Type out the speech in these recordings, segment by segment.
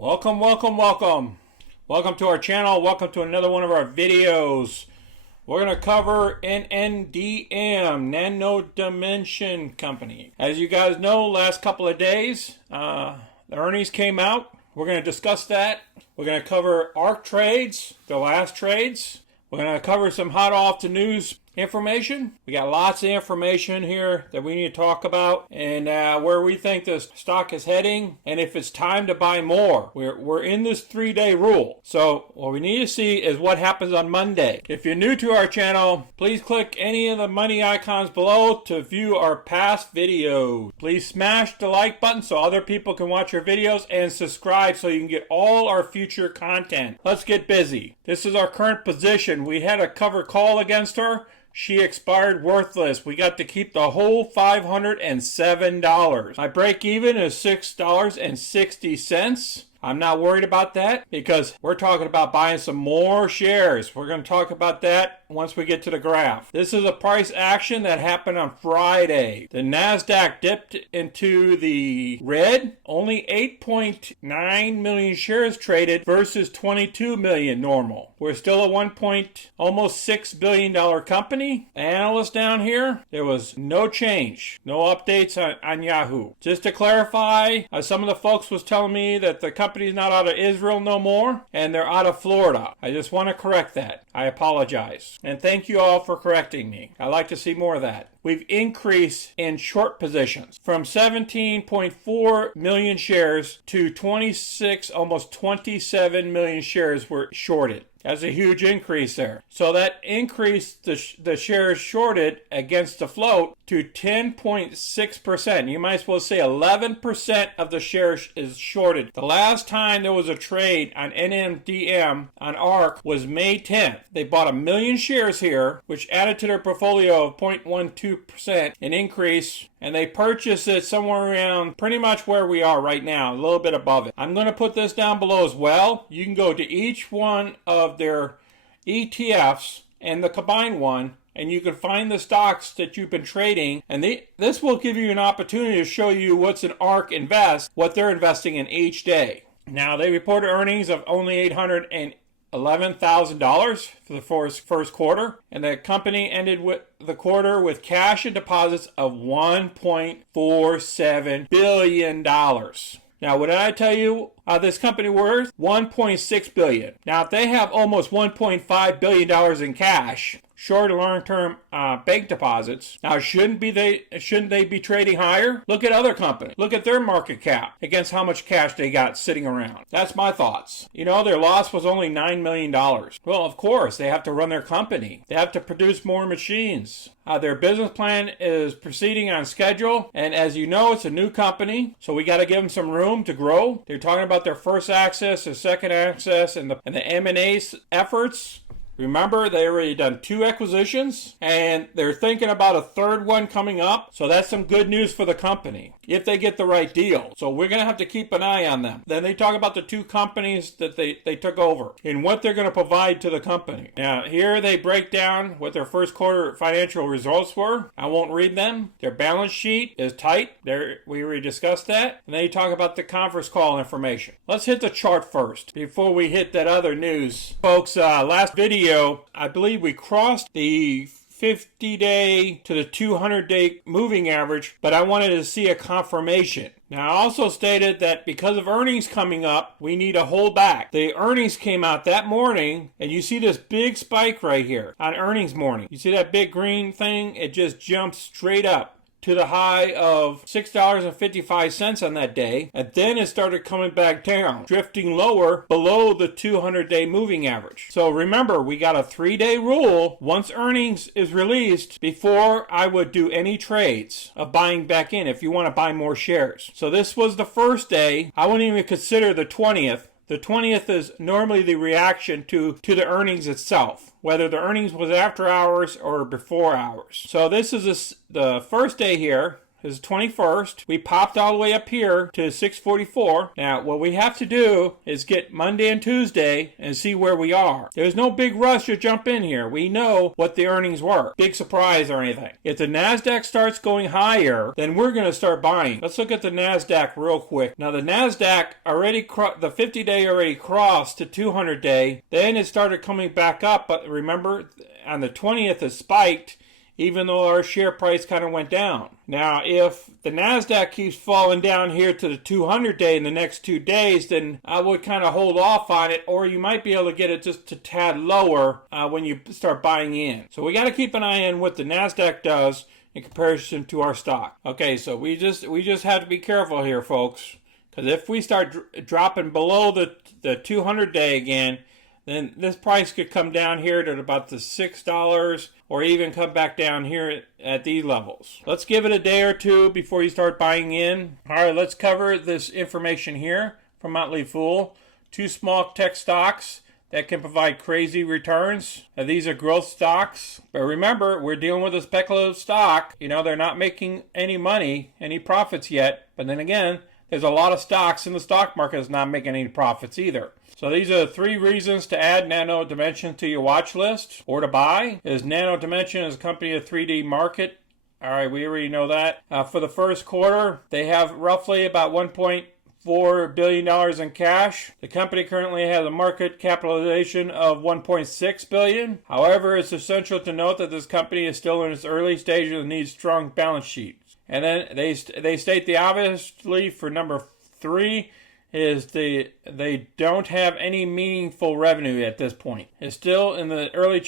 Welcome to our channel. Welcome to another one of our videos. We're going to cover NNDM, Nano Dimension Company. As you guys know, last couple of days, the earnings came out. We're going to discuss that. We're going to cover ARK trades, the last trades. We're going to cover some hot off the news information. We got lots of information here that we need to talk about, and where we think the stock is heading, and if it's time to buy more. We're in this 3-day rule. So what we need to see is what happens on Monday. If you're new to our channel, please click any of the money icons below to view our past videos. Please smash the like button so other people can watch your videos, and subscribe so you can get all our future content. Let's get busy. This is our current position. We had a covered call against her. She expired worthless. We got to keep the whole $507. My break even is $6.60. I'm not worried about that because we're talking about buying some more shares. We're going to talk about that once we get to the graph. This is a price action that happened on Friday. The NASDAQ dipped into the red. Only 8.9 million shares traded versus 22 million normal. We're still a almost $6 billion company. Analysts down here, there was no change. No updates on Yahoo. Just to clarify, some of the folks was telling me that the company's not out of Israel no more, and they're out of Florida. I just want to correct that. I apologize. And thank you all for correcting me. I'd like to see more of that. We've increased in short positions from 17.4 million shares to 26, almost 27 million shares were shorted. That's a huge increase there. So that increased the shares shorted against the float to 10.6%. You might as well say 11% of the shares is shorted. The last time there was a trade on NNDM on ARK was May 10th. They bought 1 million shares here, which added to their portfolio of 0.12%, an increase, and they purchased it somewhere around pretty much where we are right now, a little bit above it. I'm going to put this down below as well. You can go to each one of their ETFs and the combined one, and you can find the stocks that you've been trading, and this will give you an opportunity to show you what's in ARK Invest, what they're investing in each day. Now, they reported earnings of only $811,000 for the first quarter, and the company ended with the quarter with cash and deposits of $1.47 billion. Now, what did I tell you this company worth? $1.6 billion. Now, if they have almost $1.5 billion in cash, short and long-term bank deposits. Now, shouldn't they be trading higher? Look at other companies. Look at their market cap against how much cash they got sitting around. That's my thoughts. You know, their loss was only $9 million. Well, of course, they have to run their company. They have to produce more machines. Their business plan is proceeding on schedule, and as you know, it's a new company, so we got to give them some room to grow. They're talking about their first access, their second access, and the M&A efforts. Remember, they already done 2 acquisitions, and they're thinking about a third one coming up. So that's some good news for the company, if they get the right deal. So we're going to have to keep an eye on them. Then they talk about the 2 companies that they took over and what they're going to provide to the company. Now, here they break down what their first quarter financial results were. I won't read them. Their balance sheet is tight. We already discussed that. And then you talk about the conference call information. Let's hit the chart first before we hit that other news. Folks, last video, I believe we crossed the 50-day to the 200-day moving average, but I wanted to see a confirmation. Now, I also stated that because of earnings coming up, we need to hold back. The earnings came out that morning, and you see this big spike right here on earnings morning. You see that big green thing? It just jumped straight up to the high of $6.55 on that day, and then it started coming back down, drifting lower below the 200-day moving average. So remember, we got a 3-day rule once earnings is released before I would do any trades of buying back in if you want to buy more shares. So this was the first day. I wouldn't even consider the 20th. The 20th is normally the reaction to the earnings itself, whether the earnings was after hours or before hours. So this is the first day here. is 21st. We popped all the way up here to 644. Now, what we have to do is get Monday and Tuesday and see where we are. There's no big rush to jump in here. We know what the earnings were. Big surprise or anything. If the NASDAQ starts going higher, then we're going to start buying. Let's look at the NASDAQ real quick. Now, the NASDAQ already, the 50-day already crossed to 200-day. Then it started coming back up, but remember, on the 20th it spiked, even though our share price kind of went down. Now, if the NASDAQ keeps falling down here to the 200-day in the next 2 days, then I would kind of hold off on it, or you might be able to get it just a tad lower when you start buying in. So we got to keep an eye on what the NASDAQ does in comparison to our stock. Okay, so we just have to be careful here, folks, because if we start dropping below the 200-day again, then this price could come down here to about the $6 or even come back down here at these levels. Let's give it a day or two before you start buying in. All right, let's cover this information here from Motley Fool. 2 small tech stocks that can provide crazy returns. Now, these are growth stocks. But remember, we're dealing with a speculative stock. You know, they're not making any money, any profits yet. But then again, there's a lot of stocks in the stock market that's not making any profits either. So these are the 3 reasons to add Nano Dimension to your watch list or to buy. Nano Dimension is a company of 3D market. All right, we already know that. For the first quarter, they have roughly about $1.4 billion in cash. The company currently has a market capitalization of $1.6 billion. However, it's essential to note that this company is still in its early stages and needs strong balance sheets. And then they state the obviously for number 3 is they don't have any meaningful revenue at this point. It's still in the early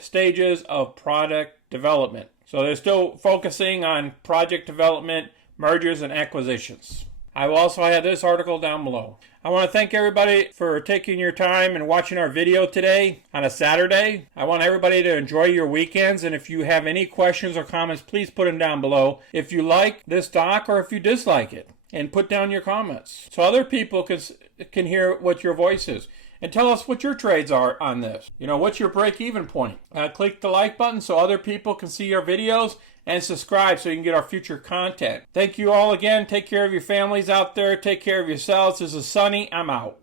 stages of product development. So they're still focusing on project development, mergers, and acquisitions. I will also have this article down below. I want to thank everybody for taking your time and watching our video today on a Saturday. I want everybody to enjoy your weekends, and if you have any questions or comments, please put them down below. If you like this stock or if you dislike it, and put down your comments so other people can hear what your voice is. And tell us what your trades are on this. You know, what's your break-even point? Click the like button so other people can see your videos, and subscribe so you can get our future content. Thank you all again. Take care of your families out there. Take care of yourselves. This is Sonny. I'm out.